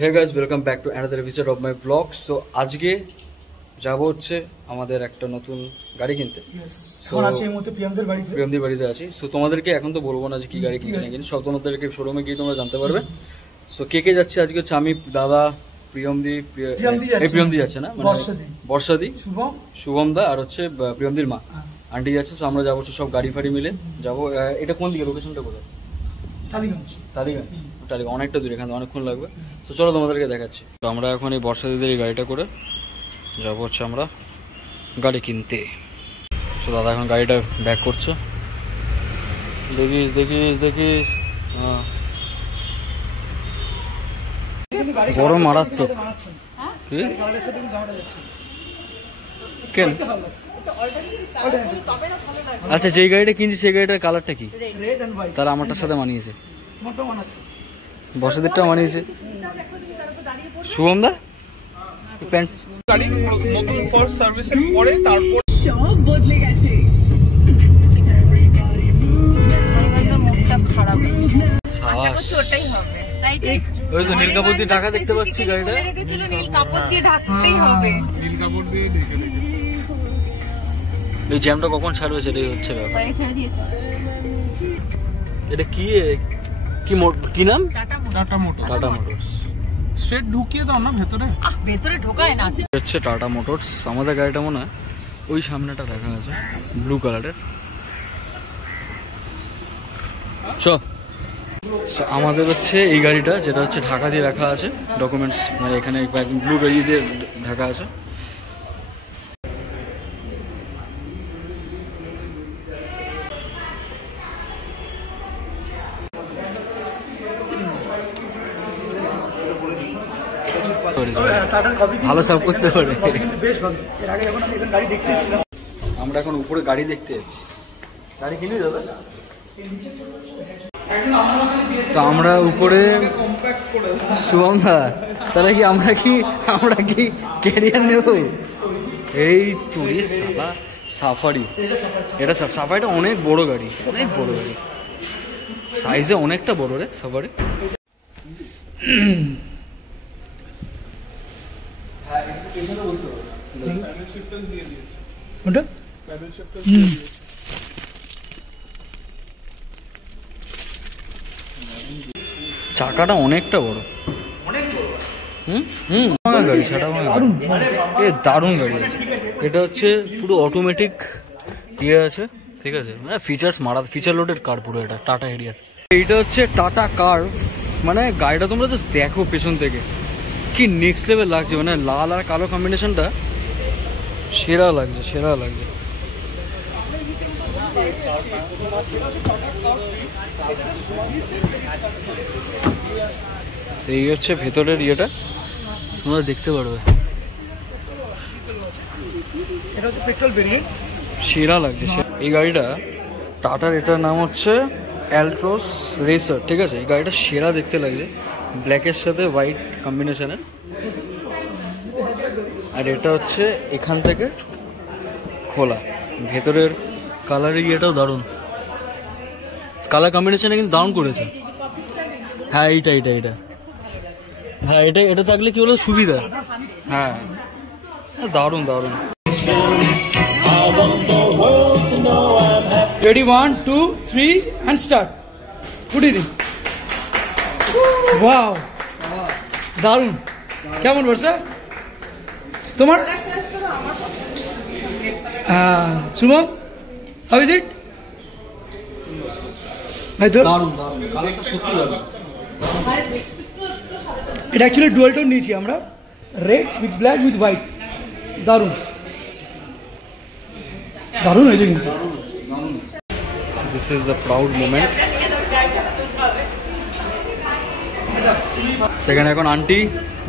Hey guys, welcome back to another episode of my vlog. So আজকে যাব হচ্ছে আমাদের একটা নতুন গাড়ি কিনতে। এখন আছি এই মুহূর্তে প্রিয়মদের বাড়িতে আছি। সো তোমাদেরকে এখন তো বলবো না যে কি গাড়ি কিনছি না কিনছি, সব তোমাদেরকে শোরুমে গিয়ে তোমরা জানতে পারবে। সো কে যাচ্ছে আজকে হচ্ছে আমি, দাদা, প্রিয়মদি যাচ্ছে না, মানে বর্ষাদি, শুভম দা আর হচ্ছে প্রিয়মদির মা আন্টি যাচ্ছে। সো আমরা যাবো সব গাড়ি ফাড়ি মিলে যাবো। এটা কোন দিকে, লোকেশনটা কোথায়? টালিগঞ্জ অনেকটা দূরে, এখানে অনেকক্ষণ লাগবে। তো চলো তোমাদেরকে দেখাচ্ছি। তো আমরা এখন এই বর্ষাদিদের এই গাড়িটা করে যাবো হচ্ছে আমরা গাড়ি কিনতে। তো দাদা এখন গাড়িটা ব্যাক করছে, দেখিস হ্যাঁ বড় মারাত্মক। কেন? আচ্ছা, যেই গাড়িটা কিনছি সেই গাড়িটার কালারটা কি? তাহলে আমারটার সাথে মানিয়েছে, বর্ষাদিরটা মানিয়েছে। শুভম দা প্যান্ট গাড়ি নতুন ফার্স্ট সার্ভিসের পরে তারপর সব বদলে গেছে। মুখটা খারাপ, আশা করছি ওটাই হবে। তাই যে ওই তো নীল কাপড় দিয়ে ঢাকা দেখতে পাচ্ছি গাড়িটা, রেখেছিল নীল কাপড় দিয়ে ঢাকতেই হবে। নীল কাপড় দিয়ে ঢেকে রেখেছে। এই জ্যামটা কখন ছাড়বে সেটাই হচ্ছে ব্যাপার। ছেড়ে দিয়েছে। এটা কি নাম? Tata motors. স্ট্রেট ঢুকিয়ে দাও না ভেতরে। ভেতরে ঢোকায় না। হচ্ছে টাটা মোটরস। আমাদের গাড়িটা মনে হয় ওই সামনেটা রাখা আছে ব্লু কালারের। আমাদের হচ্ছে এই গাড়িটা, যেটা হচ্ছে ঢাকা দিয়ে রাখা আছে, ডকুমেন্টস মানে এখানে ব্লু গাড়ি দিয়ে ঢাকা আছে। ভালো সার্ভ করতে পারে। আমরা এখন উপরে গাড়ি দেখতে যাচ্ছি। গাড়ি কিনে দাদা, তো আমরা উপরে শুভম দা, তাহলে কি আমরা কি ক্যারিয়ার নেব? এই তুই সাফারি, এটা সাফারিটা অনেক বড় গাড়ি, অনেক বড় গাড়ি, সাইজে অনেকটা বড় রে সাফারি। চাকাটা অনেকটা বড়, গাড়ি সেটা দারুণ গাড়ি আছে। এটা হচ্ছে পুরো অটোমেটিক ইয়ে আছে, ঠিক আছে, মানে ফিচার লোডের কার পুরো। এটা টাটা হেরিয়ার, এইটা হচ্ছে টাটা কার। মানে গাড়িটা তোমরা তো দেখো পেছন থেকে কি নেক্সট লেভেল লাগছে, মানে লাল আর কালো কম্বিনেশনটা সেরা লাগছে। এই হচ্ছে ভেতরের ইয়েটা, তোমরা দেখতে পারবে, সেরা লাগছে। এই গাড়িটা টাটার, এটার নাম হচ্ছে অ্যালট্রোস রেসার, ঠিক আছে। এই গাড়িটা সেরা দেখতে লাগছে, ব্ল্যাকের সাথে হোয়াইট কম্বিনেশনের। আর এটা হচ্ছে এখান থেকে খোলা, ভেতরের কালারের ইয়েটাও দারুণ, কালার কম্বিনেশনে কিন্তু দারুণ করেছে। হ্যাঁ এইটা হ্যাঁ এটা থাকলে কি হলো সুবিধা। হ্যাঁ দারুণ। Ready 1 2 3 and start. Good evening. Wow, দারুণ। কেমন বর্ষা তোমার? Shubham, how is it? এটা অ্যাকচুয়ালি ডুয়াল টোন নিয়েছি আমরা, red with black with white. দারুণ হয়েছে কিন্তু। This is the proud moment. সেখানে এখন আন্টি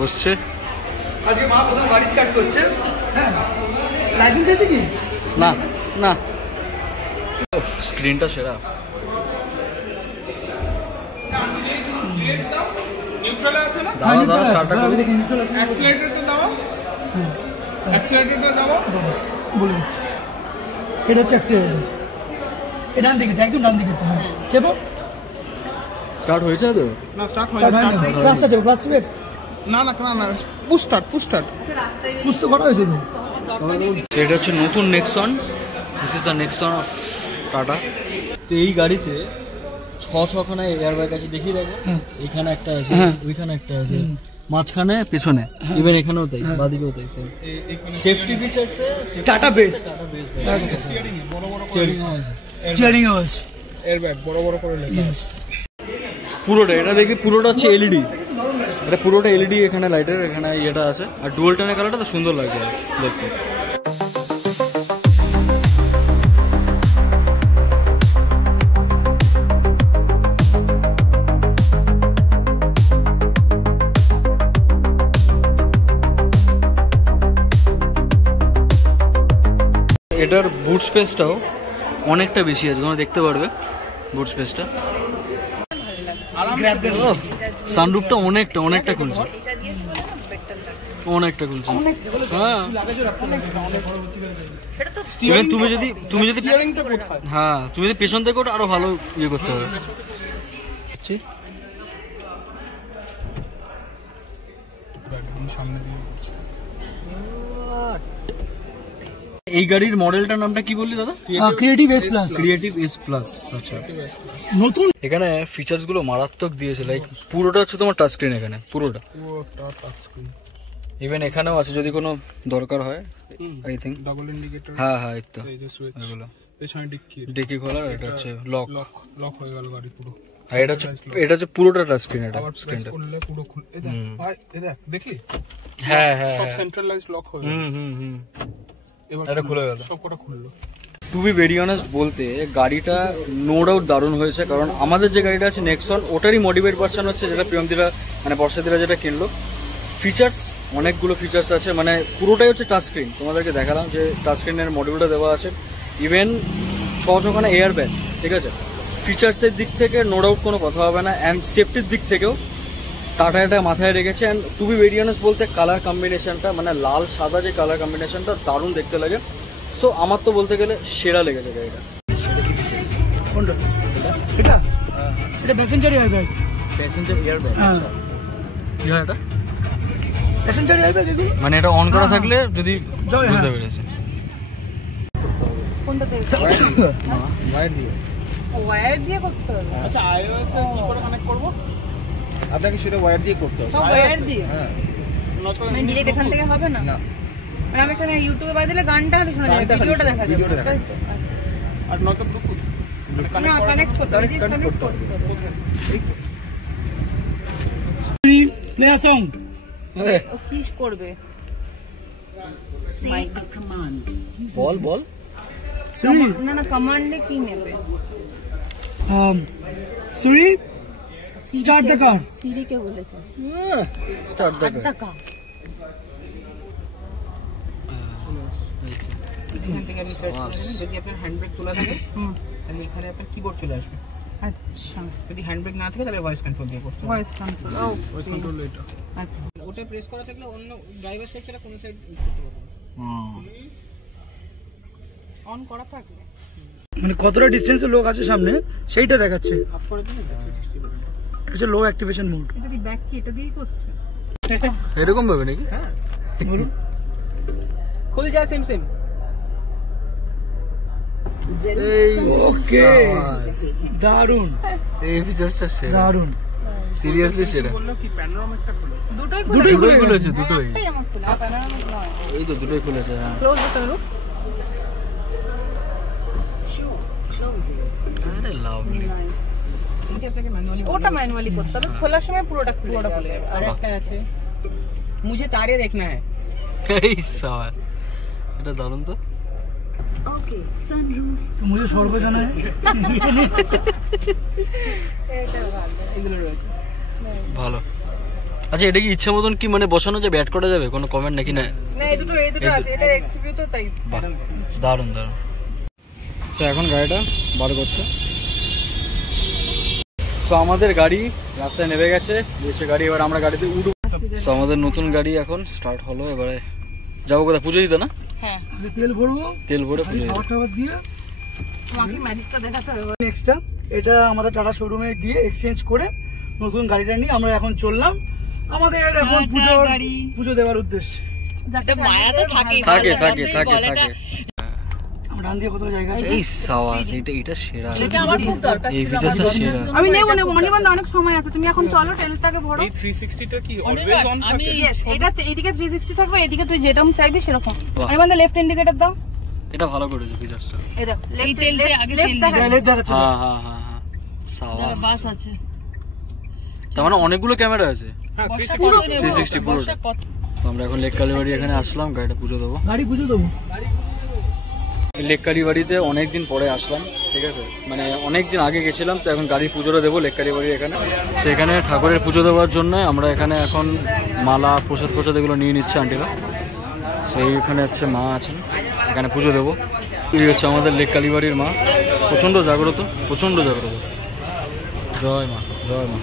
বসছে। আজকে মা প্রথম গাড়ি স্টার্ট করছে। হ্যাঁ, লাইসেন্স আছে কি? না স্ক্রিনটা সেরা। নিউট্রালে আছে না? দাদা স্টার্টটা করে দেখি। অ্যাক্সিলারেটরটা দাও। বলে দিচ্ছি, এটা হচ্ছে অ্যাক্সিলারেটর। এটা ডান দিকে, একদম ডান দিকে। হ্যাঁ, চেপো। স্টার্ট হয়েছে তো? না, স্টার্ট হয়নি। ক্লাস আছে, ক্লাস না না না না পুশ স্টার্ট পুশ তো করা হয়েছে তো। এটা হচ্ছে নতুন Nexon, this is the Nexon of tata. তো এই গাড়িতে ছখানা এয়ার ব্যাগ আছে, দেখিয়ে দেখো। এইখানে একটা আছে, ওইখানে একটা আছে, মাঝখানে পেছনে, ইভেন এখানেও তাই, বাদিকেও তাই। সেফটি ফিচারসে টাটা বেস্ট। স্টিয়ারিং আছে, এয়ারব্যাগ বড় বড় করে লেখা আছে পুরোটা। এটা দেখবি পুরোটা হচ্ছে এলইডি, এটা পুরোটা এলইডি। এখানে লাইটের এখানে ইয়েটা আছে, আর ডুয়াল টোনের কালারটা তো সুন্দর লাগছে দেখতে। এটার বুট স্পেসটাও অনেকটা বেশি আছে, তোমরা দেখতে পারবে বুট স্পেসটা। সানরুফটা অনেকটা খুলছে, অনেকটা খুলছে। হ্যাঁ তুমি যদি হ্যাঁ তুমি যদি পেছন থেকে ওটা আরো ভালো ইয়ে করতে হবে। এই গাড়ির মডেলটার নামটা কি বললি দাদা? Creative S plus. Creative S plus, আচ্ছা। নতুন এখানে ফিচার্স গুলো মারাত্মক দিয়েছে, লাইক পুরোটা হচ্ছে তোমার টাচ স্ক্রিন, এখানে পুরোটা টাচ স্ক্রিন। ইভেন এখানেও আছে যদি কোনো দরকার হয়, আই থিঙ্ক। Double indicator. হ্যাঁ হ্যাঁ, এই তো এই যে সুইচ, এগুলো পেছনে ডিক্কি, ডিকি খোলা, এটা হচ্ছে লক হয়ে গেল গাড়ি পুরো। আর এটা হচ্ছে পুরোটা টাচ স্ক্রিন, এটা স্ক্রিনটা করলে পুরো খুলে। এই দেখ ভাই, এই দেখ, দেখলি? হ্যাঁ হ্যাঁ, সব সেন্ট্রালাইজড লক হয়ে গেল। এবার এটা খুলে গেল, সবকটা খুললো। টু বি ভেরি অনেস্ট বলতে গাড়িটা নো ডাউট দারুণ হয়েছে, কারণ আমাদের যে গাড়িটা আছে নেক্সন, ওটারই মডিফাইড ভার্সন হচ্ছে যেটা প্রিয়মদিরা মানে বর্ষাদিরা যেটা কিনলো। ফিচার্স অনেকগুলো ফিচার্স আছে, মানে পুরোটাই হচ্ছে টাচ স্ক্রিন। তোমাদেরকে দেখালাম যে টাচ স্ক্রিনের মডিউলটা দেওয়া আছে, ইভেন 6খানা এয়ার ব্যাগ, ঠিক আছে। ফিচার্সের দিক থেকে নো ডাউট কোনো কথা হবে না, অ্যান্ড সেফটির দিক থেকেও টাটা এটা মাথায় রেখেছে। And to be very honest বলতে কালার কম্বিনেশনটা, মানে লাল সাদা যে কালার কম্বিনেশনটা দারুণ দেখতে লাগে। সো আমার তো বলতে গেলে সেরা লেগেছে গাড়িটা। কোনটা? এটা এটা passenger air bag. Passenger air bag, আচ্ছা। কি হয় এটা? প্যাসেঞ্জার এয়ার ব্যাগ এগুলো, মানে এটা অন করা থাকলে যদি বুঝতে পেরেছি। কোনটা থেকে? ওয়্যার দিয়ে। ওয়্যার দিয়ে করতে হবে। আচ্ছা, iOS এ কি করে কানেক্ট করব? আপনাকে সেটা ওয়্যার দিয়ে করতে হবে। সব ওয়্যার দিয়ে? হ্যাঁ। মানে ডিরেক্ট এখান থেকে হবে না? না। মানে আমি এখানে ইউটিউবে বাজলে গানটা হলে শোনা যাবে, ভিডিওটা দেখা যাবে। আর নয়তো ব্লুটুথ না, কানেক্ট করতে হবে, কানেক্ট করতে হবে। Play a song. ও কি করবে? বল না না, কমান্ডে কি নেবে? Siri, start the car. সিরি কে বলেছে? Start the car. এখান থেকে আমি সার্চ করে নেব। যদি আপনার হ্যান্ডব্রেক তোলা থাকে তাহলে এখানে আপনার কিবোর্ড চলে আসবে। আচ্ছা, যদি হ্যান্ডব্রেক না থাকে তাহলে ভয়েস কন্ট্রোল দিয়ে করতে হবে। ভয়েস কন্ট্রোল, ভয়েস কন্ট্রোল এটা। আচ্ছা, ওটা প্রেস করা থাকলে অন্য ড্রাইভার সাইড ছাড়া কোনো সাইড ইউজ করতে পারবে না। অন করা থাকলে মানে কতটা ডিসটেন্সে লোক আছে সামনে সেইটা দেখাচ্ছে। অফ করে দিলে এটা হচ্ছে লো অ্যাক্টিভেশন মোড। এটা দি ব্যাক কি এটা দিয়েই করছে? এরকম ভাবে নাকি? হ্যাঁ, বলুন। খুল যা সেম সেম। এই ওকে, দারুন, এই ফিচারসটা সেরা, দারুন, সিরিয়াসলি সেরা। বললো কি প্যানোরামিকটা খুলে? দুটোই খুলেছে, দুটোই। একটাই আমার খোলা, প্যানোরামিক নয়। এই তো দুটোই খুলেছে। হ্যাঁ, ক্লোজ দ্য সানরুফ। আরে লাভলি। নাইস। এটা আপনাকে ম্যানুয়ালি, ওটা ম্যানুয়ালি করতে হবে, খোলার সময় পুরোটা খুলে যাবে। আর একটা আছে, মুঝে তারে দেখনা है। এই সাবাস, এটা দারুণ তো। ওকে, সানরুফ। মুঝে স্বর্গ জানা है। এটা ভালো, এগুলো রয়েছে ভালো। আচ্ছা, এটা কি ইচ্ছা মতন কি মানে বসানো যাবে, অ্যাড করা যাবে, কোনো কমেন্ট নাকি? না, না, এই দুটো আছে, এটা এক্সিকিউট তো তাই। বাহ, দারুণ দারুণ। তো এখন গাড়িটা বার করছে। তো আমাদের গাড়ি রাস্তায় নেমে গেছে, দিয়েছে গাড়ি, এবার আমরা গাড়িতে উঠব। তো আমাদের নতুন গাড়ি এখন স্টার্ট হলো, এবারে যাবো কোথায়? পুজো দিতে না? হ্যাঁ, তেল ভরবো, তেল ভরে পুজো দিতে। খাবার দিয়ে তোমাকে ম্যাজিকটা দেখাতে হবে। নেক্সটটা এটা আমাদের টাটা শোরুমে দিয়ে এক্সচেঞ্জ করে নতুন গাড়িটা নিয়ে আমরা এখন চললাম আমাদের এখন পুজো দেওয়ার উদ্দেশ্যে মায়া তো থাকে থাকে থাকে থাকে থাকে ডান দিয়ে কত জায়গা আছে এই সাওয়াস এটা সেরা এটা আমার খুব দরকার এই ছিল ফিচারটা সেরা আমি নেব অনির্বাণ অনেক সময় আছে, তুমি এখন চলো টেলটাকে ভরো। এই 360 টা কি অলওয়েজ অন আমি থাকে? এটা এইদিকে 360 থাকবে, এদিকে তুই যেরকম চাইবি সেরকম। বাহ। অনির্বাণ লেফট ইন্ডিকেটর দাও। এটা ভালো করেছে ফিচারটা এই দাও এই তেলটা আগে তেল দেখা লেগ দেখাচ্ছে হ্যাঁ হ্যাঁ হ্যাঁ হ্যাঁ সাওয়াস বাস আছে। তার মানে অনেকগুলো ক্যামেরা আছে হ্যাঁ 360 পুরোটা। তো আমরা এখন লেক কালীবাড়ি এখানে আসলাম গাড়িটা পুজো দেবো। গাড়ি পুজো দেবো লেক কালীবাড়িতে অনেকদিন পরে আসলাম, ঠিক আছে, মানে অনেকদিন আগে গেছিলাম, তো এখন গাড়ির পুজোটা দেবো লেক কালীবাড়ি এখানে। সেখানে ঠাকুরের পুজো দেওয়ার জন্য আমরা এখানে এখন মালা প্রসাদ এগুলো নিয়ে নিচ্ছে আন্টিরা। সেইখানে হচ্ছে মা আছেন, এখানে পুজো দেবো। এই হচ্ছে আমাদের লেক কালীবাড়ির মা, প্রচণ্ড জাগ্রত, প্রচণ্ড জাগ্রত। জয় মা, জয় মা।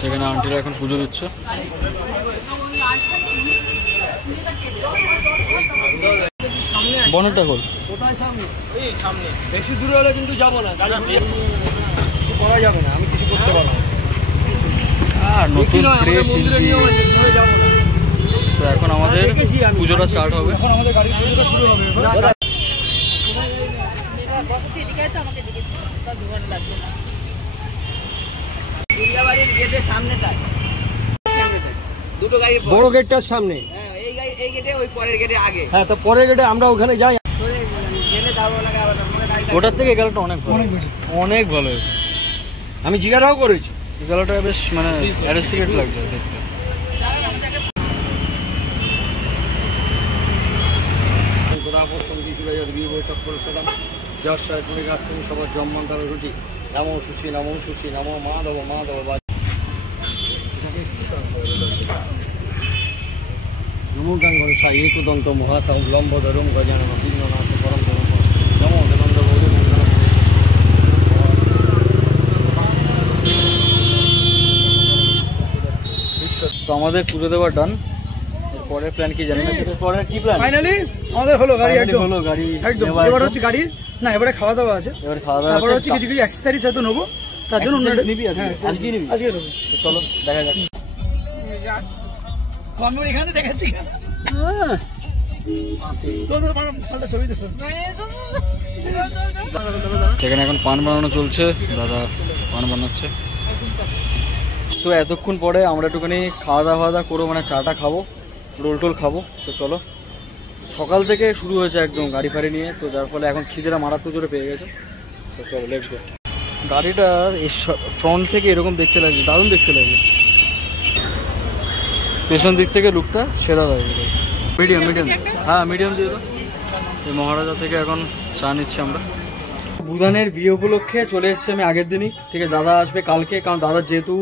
সেখানে আন্টিরা এখন পুজো দিচ্ছে। বনেটটা খোল। বেশি দূরে হলে কিন্তু যাবো না, কিছু করা যাবে না, আমি কিছু করতে পারবো না। আর নতুন ফ্রেশ ইঞ্জিন। তো এখন আমাদের পুজোটা স্টার্ট হবে। এখন আমাদের গাড়ি পুজোটা শুরু হবে। এদিকে তো আমাকে দিকে দুবার লাগবে না। দুর্গাবাড়ির গেটের সামনেটায় দুটো গাড়ি বড় গেটটার সামনে, এই গেটে ওই পরের গেটে আগে হ্যাঁ, তো পরের গেটে আমরা ওখানে যাই। গেলে দাঁড়াবো লাগে আবার তোমাকে গাড়ি ওটার থেকে গেলাটা অনেক ভালো, অনেক ভালো হয়েছে। আমি জিজ্ঞাসাও করেছি, গেলাটা বেশ মানে অ্যারেস্টিকেট লাগছে দেখতে। সবার জন্মান্তর রুটি নমো সুচি নমো সুচি নমো মা দেব মা দেব। নমোকাঙ্গন সা একদন্ত মহাতম লম্বধরম গজানন বিঘ্ননাথ পরম ধরম নমো দেবন্দ গৌরী মঙ্গলম। তো আমাদের পুজো দেওয়ার ডান। পরের প্ল্যান কি জানি না, সেটা পরের কি প্ল্যান? ফাইনালি আমাদের হলো গাড়ি, Finally একদম হলো গাড়ি একদম। নেওয়া এবার একদম। হচ্ছে গাড়ির না, এবারে খাওয়া দাওয়া আছে, এবার খাওয়া দাওয়া তারপর আছে। হচ্ছে কিছু অ্যাক্সেসরিজ হয়তো নেবো, তার জন্য Accessories নিবি আজকে? হ্যাঁ, আজকেই নিবি? আজকে নেবো। তো চলো দেখা যাক। আমি এখানে দেখাচ্ছি সেখানে এখন পান বানানো চলছে, দাদা পান বানাচ্ছে। সো এতক্ষণ পরে আমরা একটুখানি খাওয়া দাওয়া করবো, মানে চাটা খাবো, রোল টোল খাবো। সো চলো, সকাল থেকে শুরু হয়েছে একদম গাড়ি ফাড়ি নিয়ে, তো যার ফলে এখন খিদেরা মারাত্মক জোরে পেয়ে গেছে। সো চলো লেটস গো। গাড়িটা ফ্রন্ট থেকে এরকম দেখতে লাগছে, দারুণ দেখতে লাগে। পেছন দিক থেকে লুকটা সেরা লাগে। মিডিয়াম হ্যাঁ মিডিয়াম দিয়ে দাও। এই মহারাজা থেকে এখন চা নিচ্ছি আমরা। বুধানের বিয়ে উপলক্ষে চলে এসেছি আমি আগের দিনই, ঠিক আছে। দাদা আসবে কালকে, কারণ দাদা যেহেতু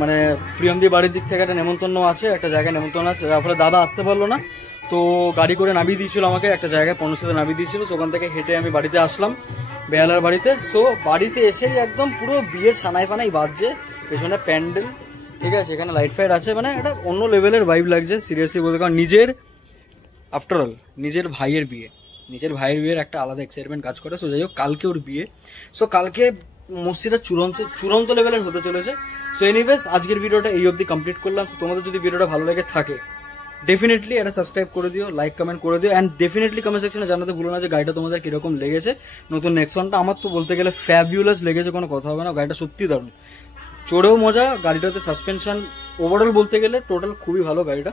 মানে প্রিয়মদি বাড়ির দিক থেকে একটা নেমন্তন্ন আছে, একটা জায়গায় নেমন্তন্ন আছে, যার ফলে দাদা আসতে পারলো না। তো গাড়ি করে নামিয়ে দিয়েছিল আমাকে একটা জায়গায়, পৌঁছতে নামিয়ে দিয়েছিল। ওখান থেকে হেঁটে আমি বাড়িতে আসলাম, বেহালার বাড়িতে। সো বাড়িতে এসেই একদম পুরো বিয়ের সানাই ফানাই বাজছে, পেছনে প্যান্ডেল, ঠিক আছে, এখানে লাইট ফাইট আছে, মানে একটা অন্য লেভেলের ভাইব লাগছে সিরিয়াসলি বলতে। কারণ নিজের আফটার অল নিজের ভাইয়ের বিয়ের একটা আলাদা এক্সাইটমেন্ট কাজ করে। সো যাই হোক, কালকে ওর বিয়ে। সো কালকে মসজিদটা চূড়ান্ত লেভেলের হতে চলেছে। সো এনিওয়েজ আজকের ভিডিওটা এই অবধি কমপ্লিট করলাম। সো তোমাদের যদি ভিডিওটা ভালো লেগে থাকে ডেফিনেটলি এটা সাবস্ক্রাইব করে দিও, লাইক কমেন্ট করে দিও, অ্যান্ড ডেফিনেটলি কমেন্ট সেকশনে জানাতে ভুলো না যে গাড়িটা তোমাদের কিরকম লেগেছে। নতুন নেক্সনটা আমার তো বলতে গেলে ফ্যাবিউলাস লেগেছে, কোনো কথা হবে না। গাড়িটা সত্যি দারুণ, চড়েও মজা, গাড়িটাতে সাসপেনশন ওভারঅল বলতে গেলে টোটাল খুবই ভালো গাড়িটা।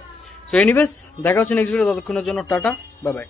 সো এনিওয়েজ দেখা হচ্ছে নেক্সট ভিডিও, ততক্ষণের জন্য টাটা, বাই বাই।